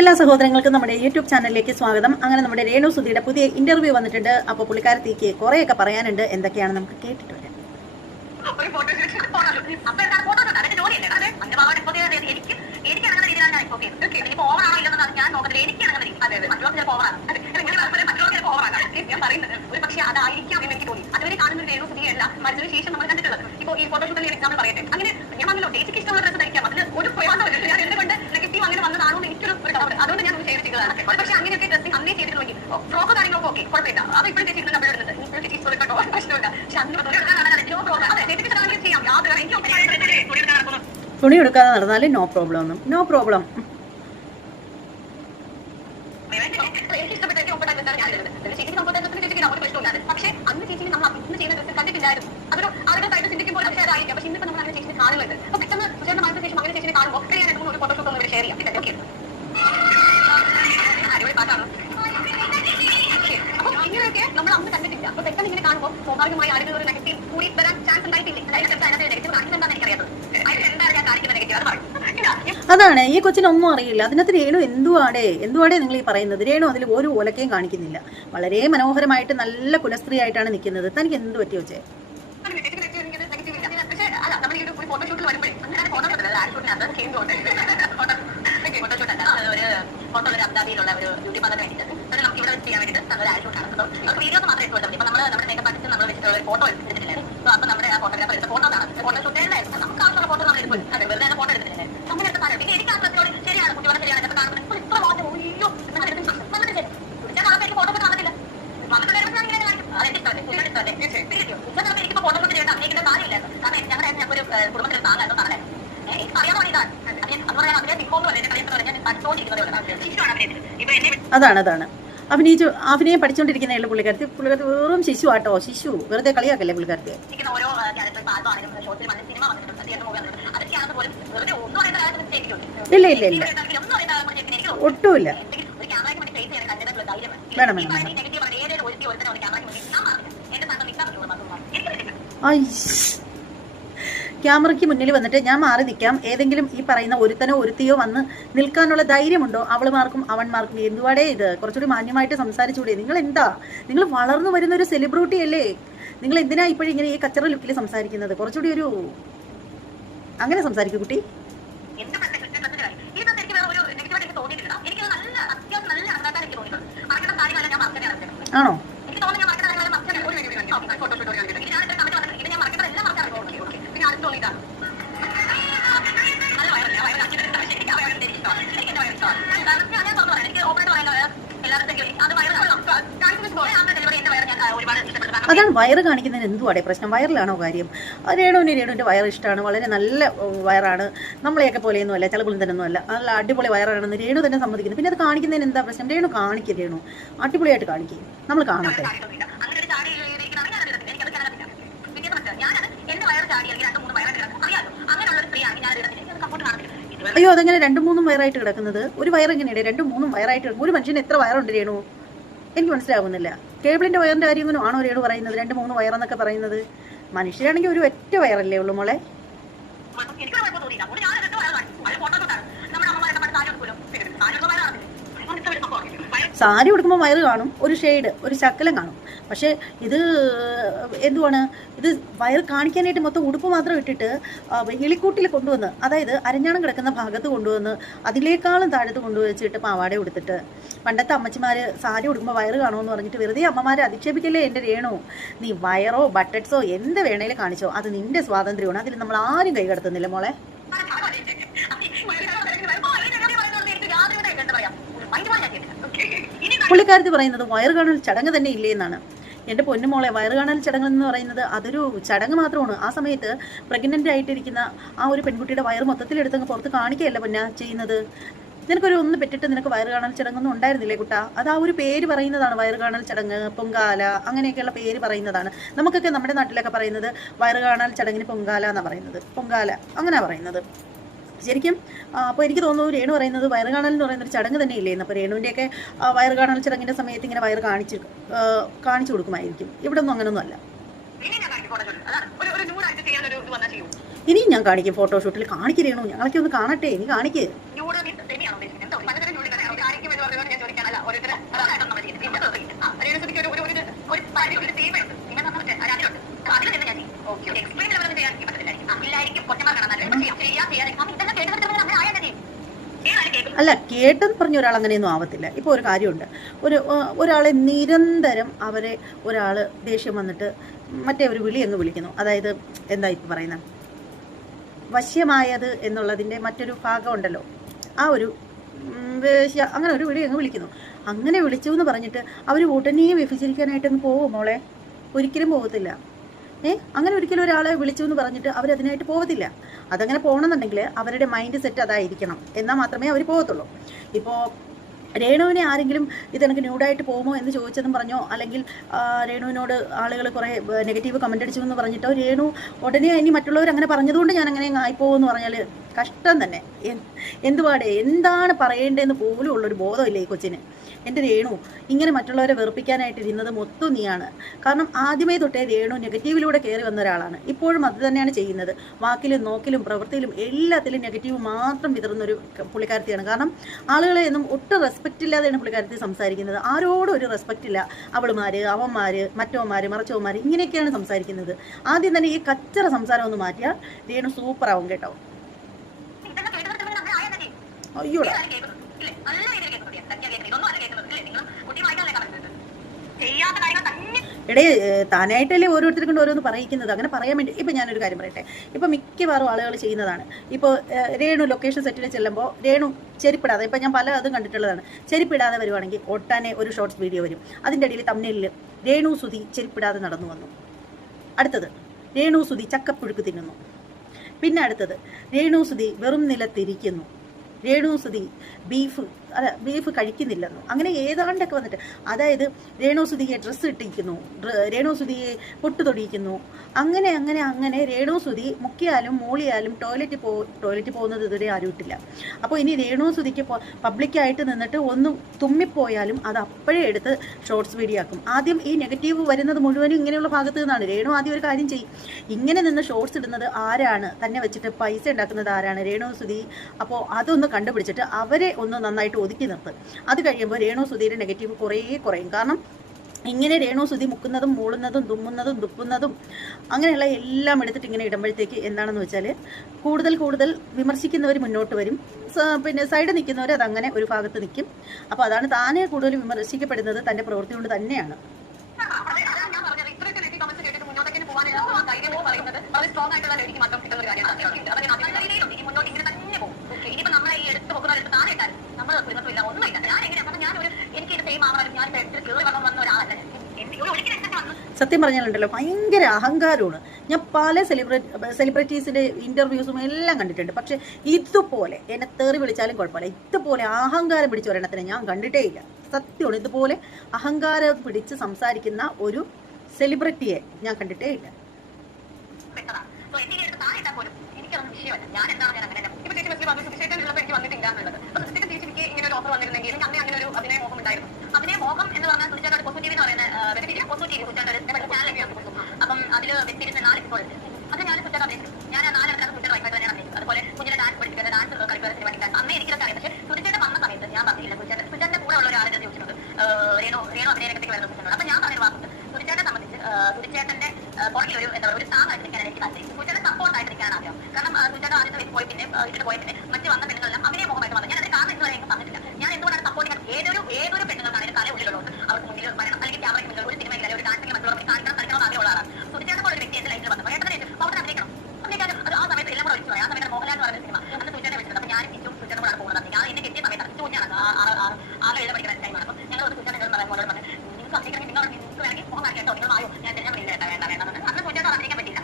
എല്ലാ സഹോദരങ്ങൾക്കും നമ്മുടെ യൂട്യൂബ് ചാനലിലേക്ക് സ്വാഗതം. അങ്ങനെ നമ്മുടെ രേണു സുധിയുടെ പുതിയ ഇന്റർവ്യൂ വന്നിട്ടുണ്ട്. അപ്പോൾ പുള്ളിക്കാരത്തേക്ക് കുറേയൊക്കെ പറയാനുണ്ട്. എന്തൊക്കെയാണ് നമുക്ക് കേട്ടിട്ട് വരാം. ഒരു അപ്പൊ പക്ഷേ അതായിരിക്കാം എനിക്ക് തോന്നി. അതുവരെ കാണുന്ന ഒരു രേണു സുധിയല്ല മരിച്ചതിന് ശേഷം നമ്മൾ കണ്ടിട്ടുള്ളത്. ഇപ്പൊ ഈ ഫോട്ടോഷൂട്ടിൽ എക്സാമ്പിൾ പറയട്ടെ അങ്ങനെ ഞാൻ പറഞ്ഞല്ലോ ഡേറ്റിക്ക് ഇഷ്ടമുള്ള ഡ്രസ്സ് ധരിക്കാം അതിന് ഒരു പ്രയാസമില്ല ഞാൻ എന്തുകൊണ്ട് നെഗറ്റീവ് അങ്ങനെ വന്നതാണോ എന്ന് എനിക്കൊരു ഒരു doubt. അതുകൊണ്ട് ഞാൻ ഷെയർ ചെയ്തതാണ് ഒരു പക്ഷേ അങ്ങനെയൊക്കെ ഡ്രസ്സിംഗ് അന്നേ ചെയ്തിട്ടുണ്ടെങ്കിൽ ഫ്രോക്ക് കാര്യങ്ങളൊക്കെ ഓക്കെ കുഴപ്പമില്ല. അത് ഇപ്പോഴും ചേച്ചി നമ്മൾ ഇടുന്നത് ഇപ്പോഴും ചേച്ചി ഇഷ്ടമുള്ള കേട്ടോ പ്രശ്നമില്ല. പക്ഷെ അന്ന് നോ പ്രോബ്ലം അതെ ചെയ്യാം. യാതൊരു എനിക്ക് തുണി എടുക്കാതെ നടന്നാൽ നോ പ്രോബ്ലം ഒന്നും. നോ പ്രോബ്ലം പക്ഷേ അന്ന് ചേച്ചി നമ്മൾ അന്ന് ചെയ്യുന്ന ഡ്രസ്സ് കണ്ടിട്ടില്ലായിരുന്നു. അതൊരു അവരുടെ സൈഡ് ചിന്തിക്കുമ്പോൾ അതായിരിക്കാം. പക്ഷെ ഇന്നിപ്പോ നമ്മൾ അങ്ങനെ ചേച്ചിനെ കാണുന്നുണ്ട് അപ്പോൾ പെട്ടെന്ന് സുചേട്ടന്റെ മനസ്സിന് ശേഷം അങ്ങനെ ചേച്ചിനെ കാണുമ്പോൾ ഞാൻ രണ്ട് മൂന്ന് ഒരു ഫോട്ടോഷൂട്ട് ഒന്ന് ഷെയർ ചെയ്യാം ഓക്കെ അടിപൊളി പാട്ടാണ് Okay. അപ്പോൾ ഇങ്ങനെയൊക്കെ നമ്മൾ അന്ന് കണ്ടിട്ടില്ല അപ്പോൾ പെട്ടെന്ന് ഇങ്ങനെ കാണുമ്പോൾ സ്വാഭാവികമായി ആരെങ്കിലും ഒരു നെഗറ്റീവ് കൂടി വരാൻ ചാൻസ് ഉണ്ടായിട്ടില്ലേ അതിനകത്ത് അതിനകത്ത് നെഗറ്റീവ് കാണിക്കുന്നുണ്ടെന്ന് എനിക്കറിയാത്തത് അതിൽ എന്താണ് ഞാൻ കാണിക്കുന്ന നെഗറ്റീവ് അത് പറയും ഇല്ല അതാണ് ഈ കൊച്ചിനൊന്നും അറിയില്ല. അതിനകത്ത് രേണു എന്തുവാടേ? എന്തുവാടേ നിങ്ങൾ ഈ പറയുന്നത്? രേണു അതിൽ ഒരു ഓലക്കയും കാണിക്കുന്നില്ല. വളരെ മനോഹരമായിട്ട് നല്ല കുലസ്ത്രീ ആയിട്ടാണ് നിൽക്കുന്നത്. തനിക്ക് എന്ത് പറ്റി വെച്ചേ അബ്ദാബിയിലുള്ള ഒരു ബ്യൂട്ടി പാർലർ അത് നമുക്ക് ഇവിടെ ചെയ്യാൻ വേണ്ടിയിട്ട് നമ്മൾ ആഡ് അപ്പോൾ നടത്തുന്നത് നമുക്ക് വീഡിയോസ് മാത്രമേ ഇട്ടുള്ളൂ അപ്പോൾ നമ്മൾ നമ്മുടെ മേക്കപ്പ് ആർട്ടിസ്റ്റ് നമ്മൾ വെച്ചിട്ടുള്ള ഒരു ഫോട്ടോ എടുത്തിട്ടില്ല അപ്പോൾ നമ്മുടെ ഫോട്ടോഗ്രാഫർ എടുത്ത ഫോട്ടോ ആണ് ഫോട്ടോ ഷൂട്ട് ചെയ്യണ്ടായിരുന്നു നമുക്ക് ആവശ്യമുള്ള ഫോട്ടോ നമ്മൾ എടുക്കും അതെ വെറുതെ ഫോട്ടോ എടുത്തിട്ടില്ലേ അങ്ങനെ എടുത്ത സാധനം പിന്നെ എനിക്ക് ആ പ്രത്യേകം ശരിയാണ് കുട്ടി വളരെ ശരിയാണ് ഇതൊക്കെ കാണുമ്പോൾ ഇപ്പോൾ ഇത്ര മാറ്റം അയ്യോ എന്നൊക്കെ എടുത്ത് വളരെ ശരി ഞാൻ കാണുമ്പോൾ എനിക്ക് ഫോട്ടോ കാണുന്നില്ല വന്നിട്ടുണ്ടായിരുന്നു ഞാൻ ഇങ്ങനെ കാണിക്കും അതെന്റെ ഇഷ്ടമല്ലേ ഉമ്മയുടെ ഇഷ്ടമല്ലേ തീർച്ചയായും ഉമ്മ എനിക്കിപ്പോൾ ഫോട്ടോ ഷൂട്ട് ചെയ്യേണ്ട എനിക്ക് കാര്യമില്ലായിരുന്നു കാരണം ഞങ്ങളുടെ ഞങ്ങൾക്ക് ഒരു കുടുംബത്തിൽ താങ്ങായിരുന്നു പറഞ്ഞേ എനിക്ക് അറിയാൻ വേണ്ടിയിട്ടാണ് അതുപോലെ ഞാൻ അതിനെ ബിക്കോന്ന് പറയുന്നത് കളിയെന്ന് ഞാൻ പഠിച്ചുകൊണ്ടിരിക്കുന്നത് ശിശുവാണ് അഭിനയത്തിൽ ഇപ്പൊ എന്നെ അതാണ് അതാണ് അഭിനയിച്ചു അഭിനയം പഠിച്ചുകൊണ്ടിരിക്കുന്ന പുള്ളിക്കാരത്തി പുള്ളിക്കാരത്തി വെറും ശിശു ആട്ടോ ശിശു വെറുതെ കളിയാക്കല്ലേ പുള്ളിക്കാരത്തി ഇല്ല ഇല്ല ഇല്ല. ഒട്ടുമില്ല വേണം. വേണം, വേണം. ഐ ക്യാമറയ്ക്ക് മുന്നിൽ വന്നിട്ട് ഞാൻ മാറി നിൽക്കാം. ഏതെങ്കിലും ഈ പറയുന്ന ഒരുത്തനോ ഒരുത്തിയോ വന്ന് നിൽക്കാനുള്ള ധൈര്യമുണ്ടോ? അവളുമാർക്കും അവന്മാർക്കും എന്തുവാടേ ഇത്? കുറച്ചുകൂടി മാന്യമായിട്ട് സംസാരിച്ചുകൂടെ നിങ്ങൾ എന്താ നിങ്ങൾ വളർന്നു വരുന്ന ഒരു സെലിബ്രിറ്റി അല്ലേ? നിങ്ങൾ എന്തിനാ ഇപ്പോഴും ഇങ്ങനെ ഈ കച്ചറ ലുക്കിൽ സംസാരിക്കുന്നത്? കുറച്ചുകൂടി ഒരു അങ്ങനെ സംസാരിക്കൂ കുട്ടി. ആണോ? അതാണ് വയറ് കാണിക്കുന്നതിന് എന്തുവാടെ പ്രശ്നം? വയറിലാണോ കാര്യം? രേണുവിന് രേണുവിന്റെ വയറ് ഇഷ്ടമാണ് വളരെ നല്ല വയറാണ്. നമ്മളെയൊക്കെ പോലെയൊന്നും അല്ല ചളപുളം തന്നെ ഒന്നും അല്ല. നല്ല അടിപൊളി വയറാണെന്ന് രേണു തന്നെ സമ്മതിക്കുന്നു. പിന്നെ അത് കാണിക്കുന്നതിന് എന്താ പ്രശ്നം? രേണു കാണിക്കുക രേണു. അടിപൊളിയായിട്ട് കാണിക്കും. നമ്മൾ കാണട്ടെ ചാടിയിട്ടൊന്നുമില്ല. അങ്ങനെ ഒരു ചാടി ഇരിക്കുന്നതാണ് ഞാൻ അറിയുന്നത്. എനിക്കത് കിടക്കില്ല. പിറ്റേന്ന് മനസ്സിലായി. ഞാനത് എന്റെ വയറ് ചാടി അല്ലെങ്കിൽ രണ്ട് മൂന്ന് വയറായിട്ട് കിടക്കും. അറിയാലോ. അങ്ങനെയുള്ള ഒരു സ്ത്രീയാണ് ഞാൻ ഇടുന്നത്. എനിക്കത് കംഫർട്ട് കാണത്തില്ല. ഇതുവരെ അയ്യോ അതെങ്ങനെ രണ്ടും മൂന്നും വയറായിട്ട് കിടക്കുന്നത്? ഒരു വയർ എങ്ങനെയാണ് രണ്ടും മൂന്നും വയറായിട്ട് ഒരു മനുഷ്യന് എത്ര വയറുണ്ട് രേണു? എനിക്ക് മനസ്സിലാവുന്നില്ല. കേബിളിന്റെ വയറിന്റെ കാര്യം ആണോ രേണു പറയുന്നത്? രണ്ട് മൂന്ന് വയറെന്നൊക്കെ പറയുന്നത്? മനുഷ്യരാണെങ്കിൽ ഒരു ഒറ്റ വയറല്ലേ ഉള്ളൂ മോളെ. സാരി കൊടുക്കുമ്പോൾ വയറ് കാണും ഒരു ഷെയ്ഡ് ഒരു ശക്കലം കാണും. പക്ഷേ ഇത് എന്തുവാണ്? ഇത് വയർ കാണിക്കാനായിട്ട് മൊത്തം ഉടുപ്പ് മാത്രം ഇട്ടിട്ട് ഇളിക്കൂട്ടിൽ കൊണ്ടുവന്ന് അതായത് അരഞ്ഞാണം കിടക്കുന്ന ഭാഗത്ത് കൊണ്ടുവന്ന് അതിലേക്കാളും താഴത്ത് കൊണ്ടുവച്ചിട്ട് പാവാട ഉടുത്തിട്ട്. പണ്ടത്തെ അമ്മച്ചിമാർ സാരി ഉടുക്കുമ്പോൾ വയറ് കാണുമെന്ന് പറഞ്ഞിട്ട് വെറുതെ അമ്മമാരെ അധിക്ഷേപിക്കല്ലേ എന്റെ രേണു? നീ വയറോ ബട്ടറ്റ്സോ എന്ത് വേണേലും കാണിച്ചോ. അത് നിന്റെ സ്വാതന്ത്ര്യമാണ്. അതിൽ നമ്മൾ ആരും കൈ കടത്തുന്നില്ല മോളെ. പുള്ളിക്കാരത്തി പറയുന്നത് വയറ് കാണൽ ചടങ്ങ് തന്നെ ഇല്ലേ എന്നാണ്. എന്റെ പൊന്നുമോളെ വയറ് കാണൽ ചടങ്ങ് എന്ന് പറയുന്നത് അതൊരു ചടങ്ങ് മാത്രമാണ്. ആ സമയത്ത് പ്രഗ്നന്റ് ആയിട്ടിരിക്കുന്ന ആ ഒരു പെൺകുട്ടിയുടെ വയറ് മൊത്തത്തിൽ എടുത്തങ്ങ് പുറത്ത് കാണിക്കുകയല്ല പൊന്ന ചെയ്യുന്നത്? നിനക്കൊരു ഒന്ന് പെറ്റിട്ട് നിനക്ക് വയറ് കാണൽ ചടങ്ങൊന്നും ഉണ്ടായിരുന്നില്ലേ കുട്ടാ? അത് ആ ഒരു പേര് പറയുന്നതാണ് വയറ് കാണൽ ചടങ്ങ് പൊങ്കാല അങ്ങനെയൊക്കെയുള്ള പേര് പറയുന്നതാണ്. നമുക്കൊക്കെ നമ്മുടെ നാട്ടിലൊക്കെ പറയുന്നത് വയറ് കാണൽ ചടങ്ങിന് പൊങ്കാല എന്നാണ് പറയുന്നത്. പൊങ്കാല അങ്ങനെയാണ് പറയുന്നത്. ശരിക്കും അപ്പോൾ എനിക്ക് തോന്നുന്നു രേണു പറയുന്നത് വയറ് കാണൽ എന്ന് പറയുന്നൊരു ചടങ്ങ് തന്നെ ഇല്ലായിരുന്നു അപ്പോൾ രേണുവിന്റെയൊക്കെ വയർ വയറ് കാണൽ ചടങ്ങിന്റെ സമയത്ത് ഇങ്ങനെ വയറ് കാണിച്ച് കാണിച്ചു കൊടുക്കുമായിരിക്കും. ഇവിടെ ഒന്നും അങ്ങനെയൊന്നും അല്ല. ഇനിയും ഞാൻ കാണിക്കും ഫോട്ടോഷൂട്ടിൽ. കാണിക്ക് രേണു ഞങ്ങളൊക്കെ ഒന്ന് കാണട്ടെ ഇനി കാണിക്ക്. ഓക്കെ ചെയ്യാൻ പറ്റത്തില്ലായിരിക്കും. ഇല്ലായിരിക്കും, കൊച്ചമാർ കാണാൻ ചെയ്യാം. അപ്പൊ ഇതെല്ലാം കേട്ട് നിർത്തുമ്പോൾ നമ്മൾ ആയാൽ തന്നെ ചെയ്യും. ഏതാണ് കേൾക്കുന്നത്? അല്ല കേട്ടെന്ന് പറഞ്ഞ ഒരാൾ അങ്ങനെയൊന്നും ആവത്തില്ല. ഇപ്പോൾ ഒരു കാര്യമുണ്ട്. ഒരു ഒരാളെ നിരന്തരം അവരെ ഒരാൾ ദേഷ്യം വന്നിട്ട് മറ്റേ ഒരു വിളി അങ്ങ് വിളിക്കുന്നു. അതായത് എന്താ ഇപ്പം പറയുന്നത് വശ്യമായത് എന്നുള്ളതിന്റെ മറ്റൊരു ഭാഗമുണ്ടല്ലോ ആ ഒരു അങ്ങനെ ഒരു വിളി അങ്ങ് വിളിക്കുന്നു. അങ്ങനെ വിളിച്ചു എന്ന് പറഞ്ഞിട്ട് അവർ ഉടനെ വിഭജിക്കാനായിട്ടൊന്ന് പോകും മോളെ? ഒരിക്കലും പോകത്തില്ല ഏ? അങ്ങനെ ഒരിക്കലും ഒരാളെ വിളിച്ചു എന്ന് പറഞ്ഞിട്ട് അവരതിനായിട്ട് പോകത്തില്ല അതങ്ങനെ പോകണമെന്നുണ്ടെങ്കിൽ അവരുടെ മൈൻഡ് സെറ്റ് അതായിരിക്കണം. എന്നാൽ മാത്രമേ അവർ പോകത്തുള്ളൂ ഇപ്പോൾ രേണുവിനെ ആരെങ്കിലും ഇതെനിക്ക് ന്യൂഡായിട്ട് പോകുമോ എന്ന് ചോദിച്ചെന്നും പറഞ്ഞോ? അല്ലെങ്കിൽ രേണുവിനോട് ആളുകൾ കുറേ നെഗറ്റീവ് കമന്റ് അടിച്ചു എന്ന് പറഞ്ഞിട്ടോ? രേണു ഉടനെ ഇനി മറ്റുള്ളവർ അങ്ങനെ പറഞ്ഞതുകൊണ്ട് ഞാൻ അങ്ങനെ അങ്ങ് ആയിപ്പോകുമെന്ന് പറഞ്ഞാൽ കഷ്ടം തന്നെ. എന്തുപാടെ എന്താണ് പറയേണ്ടതെന്ന് പോലും ഉള്ളൊരു ബോധമില്ല ഈ കൊച്ചിന്. എന്റെ രേണു ഇങ്ങനെ മറ്റുള്ളവരെ വെറുപ്പിക്കാനായിട്ട് ഇരുന്നത് മൊത്തം നീയാണ്. കാരണം ആദ്യമേ തൊട്ടേ രേണു നെഗറ്റീവിലൂടെ കയറി വന്ന ഒരാളാണ്. ഇപ്പോഴും അത് തന്നെയാണ് ചെയ്യുന്നത്. വാക്കിലും നോക്കിലും പ്രവൃത്തിയിലും എല്ലാത്തിലും നെഗറ്റീവ് മാത്രം വിതറുന്ന ഒരു ക- പുള്ളിക്കാരത്തിയാണ്. കാരണം ആളുകളെ ഒന്നും ഒട്ടും റെസ്പെക്റ്റ് ഇല്ലാതെയാണ് പുള്ളിക്കാരത്തി സംസാരിക്കുന്നത്. ആരോടും ഒരു റെസ്പെക്റ്റ് ഇല്ല. അവളുമാര് അവന്മാര് മറ്റവന്മാര് മറച്ചവന്മാര് ഇങ്ങനെയൊക്കെയാണ് സംസാരിക്കുന്നത്. ആദ്യം തന്നെ ഈ കച്ചറ സംസാരം ഒന്ന് മാറ്റിയാൽ രേണു സൂപ്പറാവും കേട്ടോ. അയ്യോ. അയ്യോടാ. എടേ താനായിട്ടല്ലേ ഓരോരുത്തരും കൊണ്ട് ഓരോന്ന് പറയിക്കുന്നത്? അങ്ങനെ പറയാൻ വേണ്ടി ഇപ്പം ഞാനൊരു കാര്യം പറയട്ടെ. ഇപ്പം മിക്കവാറും ആളുകൾ ചെയ്യുന്നതാണ്. ഇപ്പോൾ രേണു ലൊക്കേഷൻ സെറ്റിൽ ചെല്ലുമ്പോൾ രേണു ചെരിപ്പിടാതെ ഇപ്പം ഞാൻ പല അതും കണ്ടിട്ടുള്ളതാണ്. ചെരിപ്പിടാതെ വരുവാണെങ്കിൽ ഒട്ടാനെ ഒരു ഷോർട്സ് വീഡിയോ വരും. അതിന്റെ ഇടയിൽ തമ്മിലിൽ രേണു സുതി ചെരിപ്പിടാതെ നടന്നു വന്നു. അടുത്തത് രേണു സുതി ചക്കപ്പുഴുക്ക് തിന്നുന്നു. പിന്നെ അടുത്തത് രേണു സുതി വെറും നിലത്തിരിക്കുന്നു. രേണു സുതി ബീഫ് അല്ല ബീഫ് കഴിക്കുന്നില്ലെന്നും. അങ്ങനെ ഏതാണ്ടൊക്കെ വന്നിട്ട്. അതായത് രേണുസുതിയെ ഡ്രസ്സ് ഇട്ടിരിക്കുന്നു. രേണുസുതിയെ പൊട്ട് തൊടിയിക്കുന്നു. അങ്ങനെ അങ്ങനെ അങ്ങനെ രേണുസുതി മുക്കിയാലും മൂളിയാലും ടോയ്ലറ്റ് പോ ടോയ്ലറ്റ് പോകുന്നത് ഇതുവരെ ആരും ഇട്ടില്ല. അപ്പോൾ ഇനി രേണുസുതിക്ക് പബ്ലിക്കായിട്ട് നിന്നിട്ട് ഒന്ന് തുമ്മിപ്പോയാലും അത് അപ്പോഴേ എടുത്ത് ഷോർട്സ് വീഡിയോ ആക്കും. ആദ്യം ഈ നെഗറ്റീവ് വരുന്നത് മുഴുവനും ഇങ്ങനെയുള്ള ഭാഗത്ത് നിന്നാണ്. രേണു ആദ്യം ഒരു കാര്യം ചെയ്യും. ഇങ്ങനെ നിന്ന് ഷോർട്സ് ഇടുന്നത് ആരാണ്? തന്നെ വെച്ചിട്ട് പൈസ ഉണ്ടാക്കുന്നത് ആരാണ്? രേണുസുതി അപ്പോൾ അതൊന്ന് കണ്ടുപിടിച്ചിട്ട് അവരെ ഒന്ന് നന്നായിട്ട് ഒതുക്കി നിർത്തും അത് കഴിയുമ്പോൾ രേണു സുധീരെ നെഗറ്റീവ് കുറേ കുറയും. കാരണം ഇങ്ങനെ രേണു സുധി മുക്കുന്നതും മൂളുന്നതും തുമ്മുന്നതും തുപ്പുന്നതും അങ്ങനെയുള്ള എല്ലാം എടുത്തിട്ട് ഇങ്ങനെ ഇടുമ്പോഴത്തേക്ക് എന്താണെന്ന് വെച്ചാൽ കൂടുതൽ കൂടുതൽ വിമർശിക്കുന്നവർ മുന്നോട്ട് വരും. പിന്നെ സൈഡ് നിൽക്കുന്നവർ അതങ്ങനെ ഒരു ഭാഗത്ത് നിൽക്കും. അപ്പോൾ അതാണ് താനെ കൂടുതൽ വിമർശിക്കപ്പെടുന്നത് തന്റെ പ്രവൃത്തി കൊണ്ട് തന്നെയാണ്. വളരെ സ്ട്രോങ് ആയിട്ടുള്ള ലേഡിക്ക് മാത്രം കിട്ടുന്ന ഒരു കാര്യമാണ്. അതൊക്കെ അതൊക്കെ നല്ല രീതിയിലുണ്ട്. ഇനി മുന്നോട്ട് ഇങ്ങനെ തന്നെ പോകും. ഇനിയിപ്പോ നമ്മളെ ഈ എടുത്ത് വെക്കുന്ന എടുത്ത് താഴെ ഇട്ടാൽ കുടുംബത്തില്ല ഒന്നുമില്ല. ഞാൻ എങ്ങനെയാ ഞാൻ ഞാനൊരു എനിക്ക് ഇത് സെയിം ആവാനും ഞാൻ എടുത്ത് കയറി വന്നു വന്ന ഒരാളല്ല. ഒരു സത്യം പറഞ്ഞാലുണ്ടല്ലോ ഭയങ്കര അഹങ്കാരമാണ്. ഞാൻ പല സെലിബ്രിറ്റി സെലിബ്രിറ്റീസിന്റെ ഇന്റർവ്യൂസും എല്ലാം കണ്ടിട്ടുണ്ട്. പക്ഷേ ഇതുപോലെ എന്നെ തേറി വിളിച്ചാലും കുഴപ്പമില്ല. ഇതുപോലെ അഹങ്കാരം പിടിച്ച ഒരെണ്ണത്തിനെ ഞാൻ കണ്ടിട്ടേ ഇല്ല. സത്യമാണ് ഇതുപോലെ അഹങ്കാരം പിടിച്ച് സംസാരിക്കുന്ന ഒരു സെലിബ്രിറ്റിയെ ഞാൻ കണ്ടിട്ടേ ഇല്ല. ഞാൻ എന്താണ് ഞാൻ അങ്ങനെ ഇപ്പൊ ചേച്ചി പറഞ്ഞു സുവിശേഷൻ ഉള്ളപ്പോൾ എനിക്ക് വന്നിട്ടില്ല എന്നുള്ളത്. അപ്പൊ ഇങ്ങനെ ഒരു ഓഫർ വന്നിരുന്നെങ്കിൽ എനിക്ക് അന്നേ ഒരു അഭിനയ മോഹം അഭിനയ മോഹം എന്ന് പറഞ്ഞാൽ സുചാട്ടോട് കൊച്ചു ടി വി എന്ന് പറയുന്ന കൊച്ചു ടി വി ചാനൽ അപ്പം വെബ് സീരീസ് നാല് ഇപ്പോൾ അത് ഞാൻ സുചാട്ട അഭിനയിച്ചു ഞാൻ ആ നാല് ആൾക്കാർ സുചാട്ട വൈഫായിട്ട് തന്നെയാണ് അഭിനയിച്ചത് അതുപോലെ കുഞ്ഞിനെ ഡാൻസ് പഠിപ്പിക്കുന്നത് ഡാൻസ് കളിക്കുന്ന സിനിമ ഡാൻസ് അന്നേ എനിക്കൊക്കെ അറിയാം പക്ഷേ സുചേട്ടൻ വന്ന സമയത്ത് ഞാൻ പറഞ്ഞില്ല സുചേട്ടൻ സുചേട്ടന്റെ കൂടെ ഉള്ള ഒരാളെ ചോദിച്ചിട്ടുണ്ട് രേണു രേണു അഭിനയ രംഗത്തേക്ക് വരുന്ന സുചേട്ടൻ അപ്പൊ ഞാൻ പറഞ്ഞ വാക്കുണ്ട് സുചേട്ടനെ സംബന്ധിച്ച് സുചേട്ടന്റെ പുറകിൽ ഒരു എന്താ പറയുക ഒരു സ്ഥാനം ആയിട്ട് എനിക്ക് താല്പര്യം സുചേട്ടൻ സപ്പോർട്ട് ആയിട്ട് നിൽക്കാനാണ് ആഗ്രഹം കാരണം സുചേട്ടൻ ആദ്യത്തെ വെച്ച് പോയി പിന്നെ ഇട്ടിട്ട് പോയി പിന്നെ മറ്റ് വന്ന പെണ്ണുങ്ങളെല്ലാം അഭിനയ മുഖമായിട്ട് വന്നത് ഞാൻ അതിന് കാരണം ഇതുവരെ എനിക്ക് തന്നിട്ടില്ല ഞാൻ എന്തുകൊണ്ടാണ് സപ്പോർട്ട് ചെയ്യാൻ ഏതൊരു ഏതൊരു പെണ്ണുങ്ങൾക്കാണ് തല ഉള്ളിലുള്ളത് അവർക്ക് മുന്നിൽ വരണം അല്ലെങ്കിൽ ക്യാമറയ്ക്ക് മുന്നിൽ ഒരു സിനിമയിൽ ഒരു ഡാൻസിംഗ് മറ്റുള്ളവർക്ക് കാണിക്കണം കളിക്കണം ആഗ്രഹമുള്ള ആളാണ് സുചേട്ടൻ പോലെ ഒരു വ്യക്തി എന്റെ ലൈഫിൽ വന്നു ഏട്ടനെ അവിടെ അഭിനയിക്കണം അഭിനയിക്കാനും അത് ആ സമയത്ത് എല്ലാം കൂടെ ഒഴിച്ചു പോയി ആ സമയത്ത് മോഹൻലാൽ എന്ന് പറയുന്ന സിനിമ അന്ന് സുചേട്ടനെ വെച്ചത് അപ്പൊ ഞാൻ എനിക്കും സുചേട്ടൻ കൂടെ പോകുന്നത് ഞാൻ എന്നെ കെട്ടിയ സമയത്ത് അഞ്ചു കുഞ്ഞാണ് ആറ് ഏഴ് പഠിക്കുന്ന ടൈമാണ് അപ്പം ഞങ്ങൾ ഒരു സുചേട്ടൻ എന്ന് പറയാൻ മോനോട് പറഞ്ഞു നിങ്ങൾക്ക് അഭിനയിക്കണമെങ്കിൽ നിങ്ങൾ നിങ്ങൾക്ക് വേണമെങ്കിൽ മോഹൻ കാണിക്കാം കേട്ടോ നിങ്ങൾ ആയോ ഞാൻ തന്നെ വിളിയില്ല വേണ്ട വേണ്ട വേണ്ട എന്ന് അന്ന് സുചേട്ടൻ അഭിനയിക്കാൻ പറ്റില്ല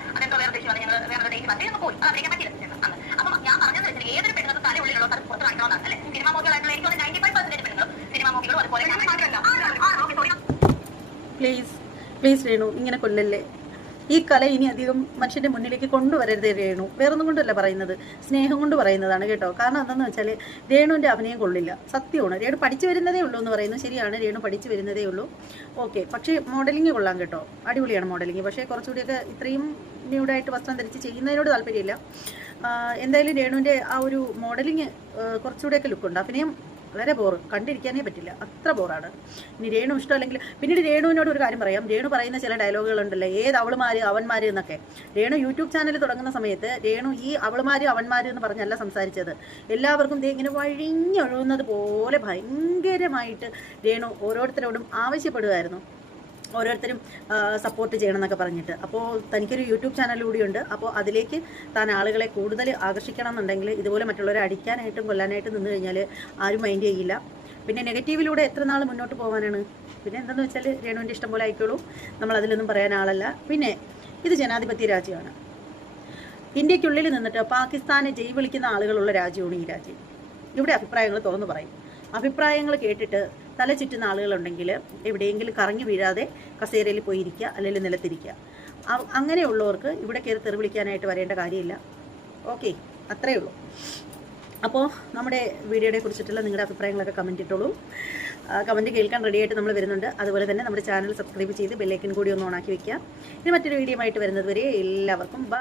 അതെന്തോ ഞങ്ങൾ വേറെ ഡേറ്റ് പറ്റി നമ്മൾ പോയി അത് അഭിനയിക്കാൻ പറ്റില്ല സുചേട്ടൻ അന്ന് അപ്പം ഞാൻ പറഞ്ഞത് വെച്ചാൽ ഏതൊരു പെണ്ണുങ്ങൾക്ക് തല ഉള്ളിലുള്ള അത് പുറത്ത് കാണിക്കണമെന്നാണ് അല്ലെ? സിനിമ മോഹികളായിട്ടുള്ള എനിക്ക് നയന്റി ഫൈവ് പെർസെന്റേജ് പെണ്ണുങ്ങളും സിനിമ മോഹികളും അതുപോലെ പ്ലീസ് പ്ലീസ് രേണു ഇങ്ങനെ കൊല്ലല്ലേ? ഈ കല ഇനി അധികം മനുഷ്യന്റെ മുന്നിലേക്ക് കൊണ്ടുവരരുത് രേണു. വേറൊന്നും കൊണ്ടല്ല പറയുന്നത്. സ്നേഹം കൊണ്ട് പറയുന്നതാണ് കേട്ടോ. കാരണം എന്താണെന്ന് വെച്ചാൽ രേണുവിന്റെ അഭിനയം കൊള്ളില്ല. സത്യമാണ്. രേണു പഠിച്ചു വരുന്നതേ ഉള്ളൂ എന്ന് പറയുന്നു. ശരിയാണ്. രേണു പഠിച്ചു വരുന്നതേ ഉള്ളൂ. ഓക്കെ. പക്ഷേ മോഡലിംഗ് കൊള്ളാം കേട്ടോ. അടിപൊളിയാണ് മോഡലിംഗ്. പക്ഷേ കുറച്ചുകൂടിയൊക്കെ ഇത്രയും ന്യൂഡായിട്ട് വസ്ത്രം ധരിച്ച് ചെയ്യുന്നതിനോട് താല്പര്യമില്ല. എന്തായാലും രേണുവിന്റെ ആ ഒരു മോഡലിംഗ് കുറച്ചുകൂടെയൊക്കെ ലുക്കുണ്ട്. അഭിനയം വളരെ ബോറ് കണ്ടിരിക്കാനേ പറ്റില്ല. അത്ര ബോറാണ് ഇനി രേണു ഇഷ്ടമല്ലെങ്കിൽ പിന്നീട് രേണുവിനോട് ഒരു കാര്യം പറയാം. രേണു പറയുന്ന ചില ഡയലോഗുകളുണ്ടല്ലോ ഏത് അവളുമാര് അവന്മാര് എന്നൊക്കെ. രേണു യൂട്യൂബ് ചാനൽ തുടങ്ങുന്ന സമയത്ത് രേണു ഈ അവളുമാര് അവന്മാര് എന്ന് പറഞ്ഞല്ല സംസാരിച്ചത്. എല്ലാവർക്കും ദേ ഇങ്ങനെ വഴിഞ്ഞൊഴുകുന്നത് പോലെ ഭയങ്കരമായിട്ട് രേണു ഓരോരുത്തരോടും ആവശ്യപ്പെടുമായിരുന്നു ഓരോരുത്തരും സപ്പോർട്ട് ചെയ്യണം എന്നൊക്കെ പറഞ്ഞിട്ട്. അപ്പോൾ തനിക്കൊരു യൂട്യൂബ് ചാനൽ കൂടിയുണ്ട് അപ്പോൾ അതിലേക്ക് താൻ ആളുകളെ കൂടുതൽ ആകർഷിക്കണം എന്നുണ്ടെങ്കിൽ ഇതുപോലെ മറ്റുള്ളവരെ അടിക്കാനായിട്ടും കൊല്ലാനായിട്ടും നിന്ന് കഴിഞ്ഞാൽ ആരും മൈൻഡ് ചെയ്യില്ല. പിന്നെ നെഗറ്റീവിലൂടെ എത്ര നാൾ മുന്നോട്ട് പോകാനാണ്? പിന്നെ എന്തെന്ന് വെച്ചാൽ രേണുവിന്റെ ഇഷ്ടം പോലെ ആയിക്കോളൂ. നമ്മൾ അതിലൊന്നും പറയാൻ ആളല്ല. പിന്നെ ഇത് ജനാധിപത്യ രാജ്യമാണ്. ഇന്ത്യക്കുള്ളിൽ നിന്നിട്ട് പാകിസ്ഥാനെ ജയ് വിളിക്കുന്ന ആളുകളുള്ള രാജ്യമാണ് ഈ രാജ്യം. ഇവിടെ അഭിപ്രായങ്ങൾ തുറന്നു പറയും. അഭിപ്രായങ്ങൾ കേട്ടിട്ട് തല ചുറ്റുന്ന ആളുകളുണ്ടെങ്കിൽ എവിടെയെങ്കിലും കറങ്ങി വീഴാതെ കസേരയിൽ പോയി ഇരിക്കുക അല്ലെങ്കിൽ നിലത്തിരിക്കുക. അങ്ങനെയുള്ളവർക്ക് ഇവിടെ കയറി തെറി വിളിക്കാനായിട്ട് വരേണ്ട കാര്യമില്ല. ഓക്കെ അത്രയേ ഉള്ളൂ. അപ്പോൾ നമ്മുടെ വീഡിയോയെ കുറിച്ചിട്ടുള്ള നിങ്ങളുടെ അഭിപ്രായങ്ങളൊക്കെ കമന്റ് ഇട്ടോളൂ. കമന്റ് കേൾക്കാൻ റെഡിയായിട്ട് നമ്മൾ വരുന്നുണ്ട്. അതുപോലെ തന്നെ നമ്മുടെ ചാനൽ സബ്സ്ക്രൈബ് ചെയ്ത് ബെല്ലൈക്കൻ കൂടി ഒന്ന് ഓണാക്കി വയ്ക്കുക ഇനി മറ്റൊരു വീഡിയോ ആയിട്ട് വരുന്നതുവരെ എല്ലാവർക്കും